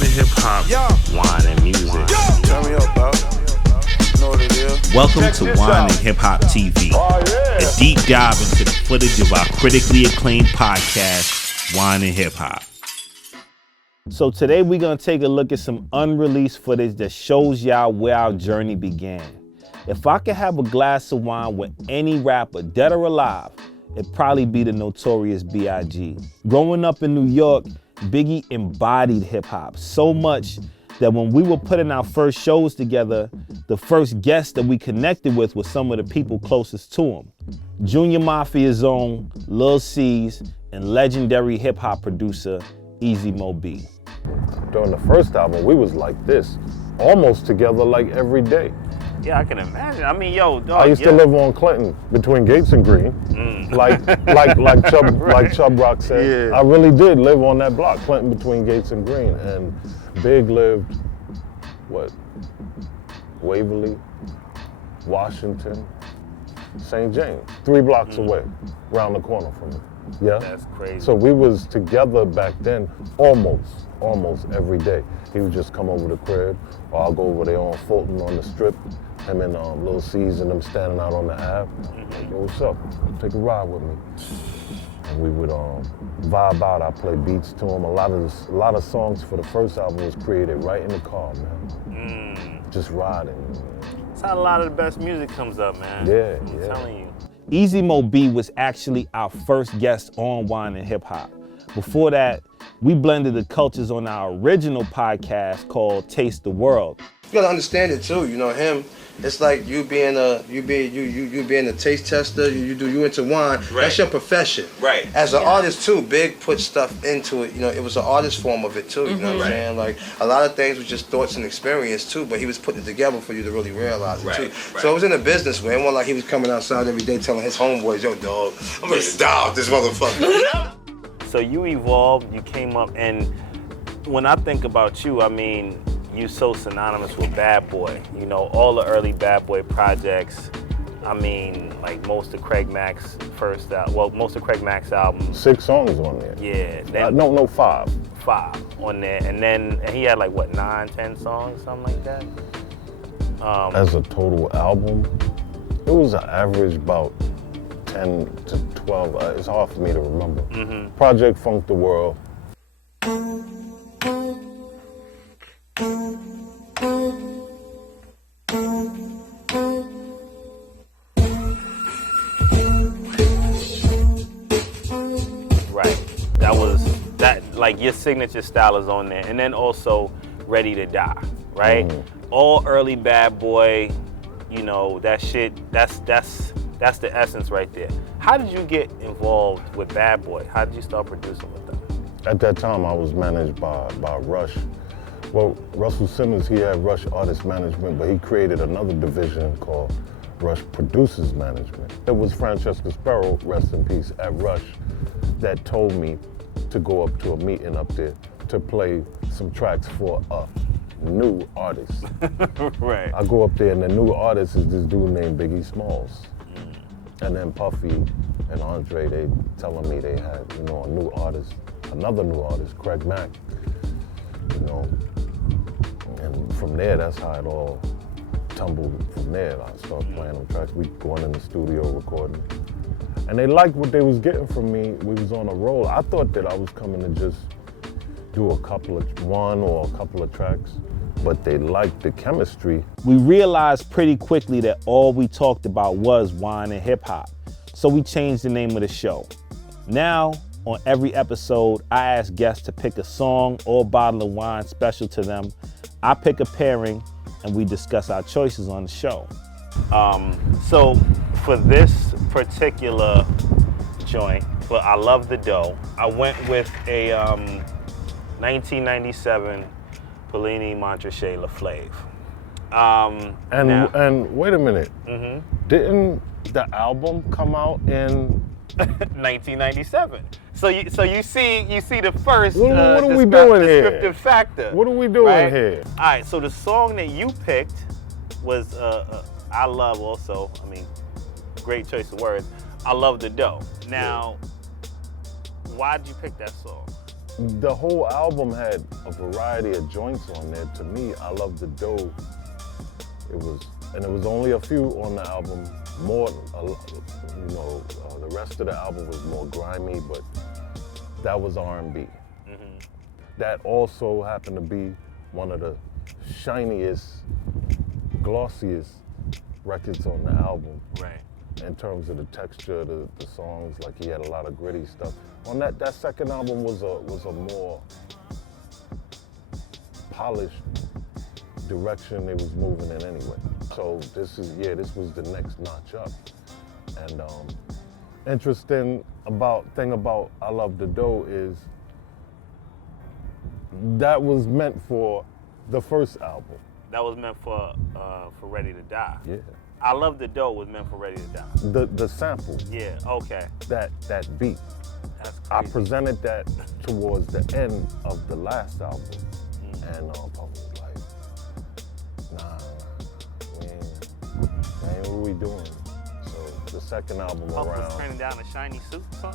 Wine and hip hop, wine and music. Turn me up, bro. Know what it is. Welcome to Wine and Hip Hop TV, a deep dive into the footage of our critically acclaimed podcast, Wine and Hip Hop. So today we're gonna take a look at some unreleased footage that shows y'all where our journey began. If I could have a glass of wine with any rapper, dead or alive, it'd probably be the Notorious B.I.G. Growing up in New York, Biggie embodied hip hop so much that when we were putting our first shows together, the first guest that we connected with was some of the people closest to him. Junior Mafia's own Lil C's and legendary hip hop producer, Easy Mo B. During the first album, we was like this, almost together like every day. Yeah, I can imagine. I mean, yo, dog. I used to live on Clinton, between Gates and Green, like Chubb Rock said. Yeah. I really did live on that block, Clinton between Gates and Green, and Big lived, Waverly, Washington, St. James, 3 blocks away, around the corner from me. Yeah, That's crazy. So we was together back then, almost every day. He would just come over the crib, or I'll go over there on Fulton on the strip. Him and Lil C's and them standing out on the Ave. Like, yo, what's up? Take a ride with me. And we would vibe out. I play beats to him. A lot of songs for the first album was created right in the car, man. Just riding. That's how a lot of the best music comes up, man. Yeah, I'm telling you. Easy Mo B was actually our first guest on Wine and Hip Hop. Before that, we blended the cultures on our original podcast called Taste the World. You gotta understand it too. You know him. It's like you being a taste tester. You into wine. Right. That's your profession. Right. As an artist too, Big put stuff into it. You know, it was an artist form of it too. You know what I'm saying? Like a lot of things was just thoughts and experience too. But he was putting it together for you to really realize it too. Right. So it was in a business way. It wasn't like he was coming outside every day telling his homeboys, "Yo, dog, I'm ready to die with this motherfucker." So you evolved, you came up, and when I think about you, I mean, you so synonymous with Bad Boy. You know, all the early Bad Boy projects. I mean, like most of Craig Mack's most of Craig Mack's albums. 6 songs on there. Yeah. Then No, 5. 5 on there, and he had like what, 9, 10 songs, something like that. As a total album, it was an average about 10 to 12. It's hard for me to remember. Project Funk the World. Like your signature style is on there, and then also Ready to Die, right? All early Bad Boy, you know, that shit. That's the essence right there. How did you get involved with Bad Boy? How did you start producing with them? At that time, I was managed by Rush. Well, Russell Simmons, he had Rush Artist Management, but he created another division called Rush Producers Management. It was Francesca Sparrow, rest in peace, at Rush, that told me to go up to a meeting up there to play some tracks for a new artist. Right. I go up there and the new artist is this dude named Biggie Smalls. And then Puffy and Andre, they telling me they had, you know, another new artist, Craig Mack, you know. And from there, that's how it all tumbled from there. I started playing them tracks. We going in the studio recording. And they liked what they was getting from me. We was on a roll. I thought that I was coming to just do one or a couple of tracks, but they liked the chemistry. We realized pretty quickly that all we talked about was wine and hip hop. So we changed the name of the show. Now, on every episode, I ask guests to pick a song or bottle of wine special to them. I pick a pairing and we discuss our choices on the show. So for this particular joint, but I love the dough, I went with a 1997 Puligny Montrachet Leflaive. And wait a minute, didn't the album come out in 1997? So you see the first what are we doing descriptive here? factor. What are we doing right? here? All right, so the song that you picked was I Love also. I mean, great choice of words. I Love the Dough. Now, why did you pick that song? The whole album had a variety of joints on there. To me, I Love the Dough. It was only a few on the album. The rest of the album was more grimy, but that was R&B. Mm-hmm. That also happened to be one of the shiniest, glossiest records on the album. Right. In terms of the texture, the songs, like he had a lot of gritty stuff. On that second album was a more polished direction they was moving in anyway. So this was the next notch up. And interesting thing about I Love the Dough is that was meant for the first album. That was meant for Ready to Die. Yeah. I Love the Dough was meant for Ready to Die. The sample. Yeah, okay. That beat. That's crazy. I presented that towards the end of the last album. And Papa was like, nah, man, what we doing? So the second album Papa around. was turning down a shiny suit song?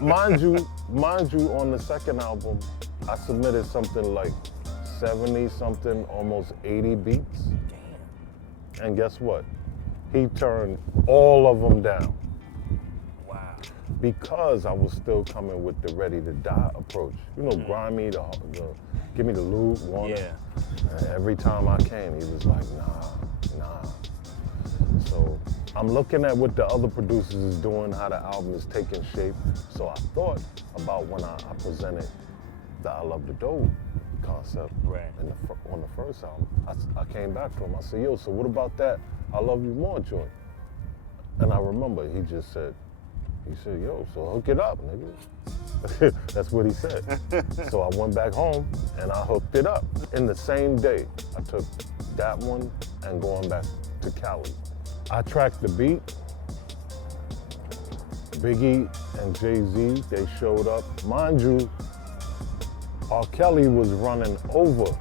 Mind you, on the second album, I submitted something like 70-something, almost 80 beats. Damn. And guess what? He turned all of them down. Wow. Because I was still coming with the Ready to Die approach. You know, grimy, the give me the loot, one. Yeah. And every time I came, he was like, nah. So I'm looking at what the other producers is doing, how the album is taking shape. So I thought about when I presented the I Love the Dough concept on the first album. I came back to him, I said, yo, so what about that I Love You More joint? And I remember he said, yo, so hook it up, nigga. That's what he said. So I went back home and I hooked it up. In the same day, I took that one and going back to Cali. I tracked the beat. Biggie and Jay-Z, they showed up. Mind you, R. Kelly was running over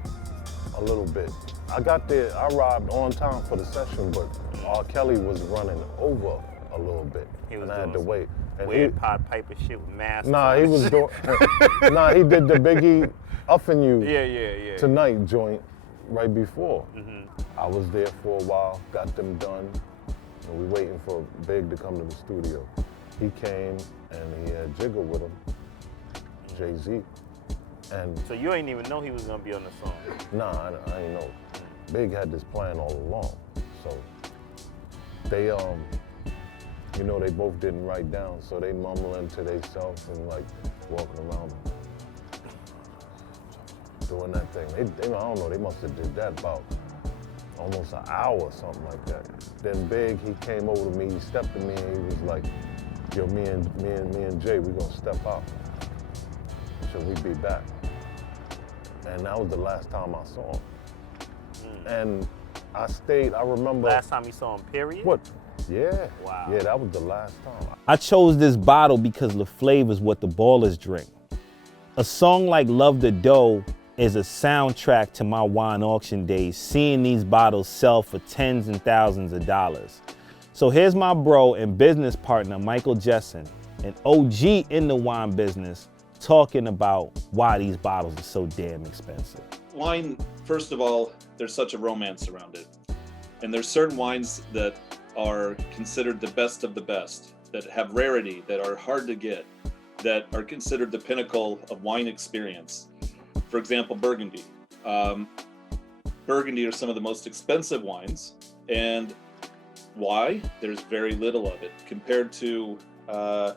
a little bit. I got there, I arrived on time for the session, but R. Kelly was running over a little bit. And I had to wait. And weird Pied Piper shit with masks. Nah, he was doing, he did the Biggie Uppin' You Yeah. Tonight joint right before. Mm-hmm. I was there for a while, got them done, and we waiting for Big to come to the studio. He came and he had Jigga with him, Jay-Z. And so you ain't even know he was gonna be on the song? Nah, I ain't know. Big had this plan all along. So they they both didn't write down, so they mumbling to themselves and like walking around doing that thing. They I don't know, they must have did that about almost an hour or something like that. Then Big, he came over to me, he stepped to me and he was like, yo, me and Jay, we gonna step out. Should we be back? And that was the last time I saw him. And I stayed, I remember. Last time you saw him, period? What? Yeah. Wow. Yeah, that was the last time. I chose this bottle because Leflaive is what the ballers drink. A song like Love the Dough is a soundtrack to my wine auction days, seeing these bottles sell for tens and thousands of dollars. So here's my bro and business partner, Michael Jessen, an OG in the wine business, talking about why these bottles are so damn expensive. Wine, first of all, there's such a romance around it. And there's certain wines that are considered the best of the best, that have rarity, that are hard to get, that are considered the pinnacle of wine experience. For example, Burgundy. Burgundy are some of the most expensive wines. And why? There's very little of it compared to a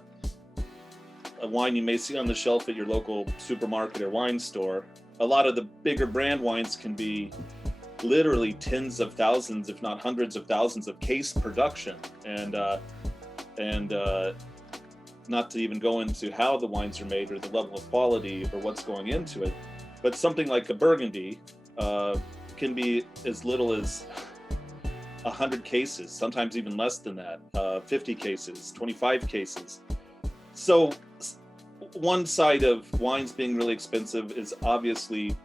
wine you may see on the shelf at your local supermarket or wine store. A lot of the bigger brand wines can be literally tens of thousands, if not hundreds of thousands of case production. And not to even go into how the wines are made or the level of quality or what's going into it. But something like a Burgundy can be as little as 100 cases, sometimes even less than that, 50 cases, 25 cases. So one side of wines being really expensive is obviously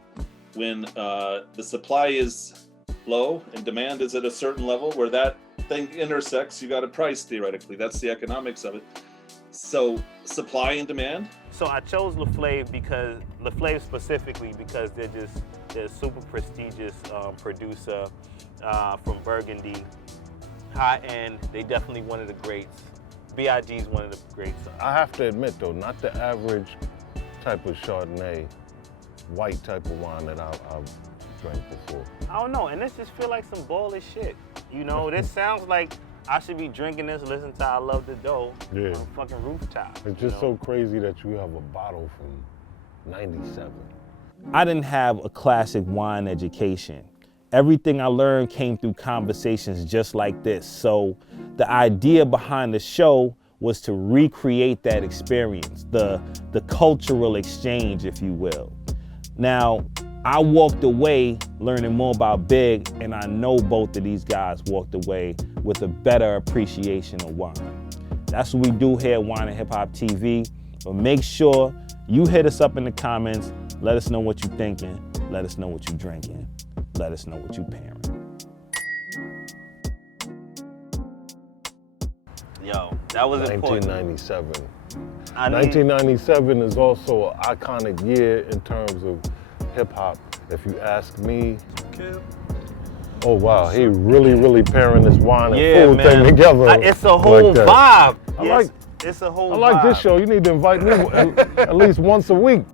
when the supply is low and demand is at a certain level where that thing intersects, you got a price theoretically. That's the economics of it. So supply and demand. So I chose Leflaive specifically because they're a super prestigious producer from Burgundy, high end. They definitely one of the greats. BIG is one of the greats. I have to admit though, not the average type of Chardonnay, white type of wine that I've drank before. I don't know, and this just feel like some ballish shit. You know, this sounds like I should be drinking this, listen to I Love the Dough on a fucking rooftop. It's just so crazy that you have a bottle from 97. I didn't have a classic wine education. Everything I learned came through conversations just like this. So the idea behind the show was to recreate that experience, the cultural exchange, if you will. Now, I walked away learning more about Big, and I know both of these guys walked away with a better appreciation of wine. That's what we do here at Wine and Hip Hop TV. But make sure you hit us up in the comments. Let us know what you're thinking. Let us know what you're drinking. Let us know what you're pairing. Yo, that was important. 1997. 1997 is also an iconic year in terms of hip hop. If you ask me, oh wow, he really pairing this wine and food thing together. It's a whole vibe. It's a whole vibe. I like this show. You need to invite me at least once a week.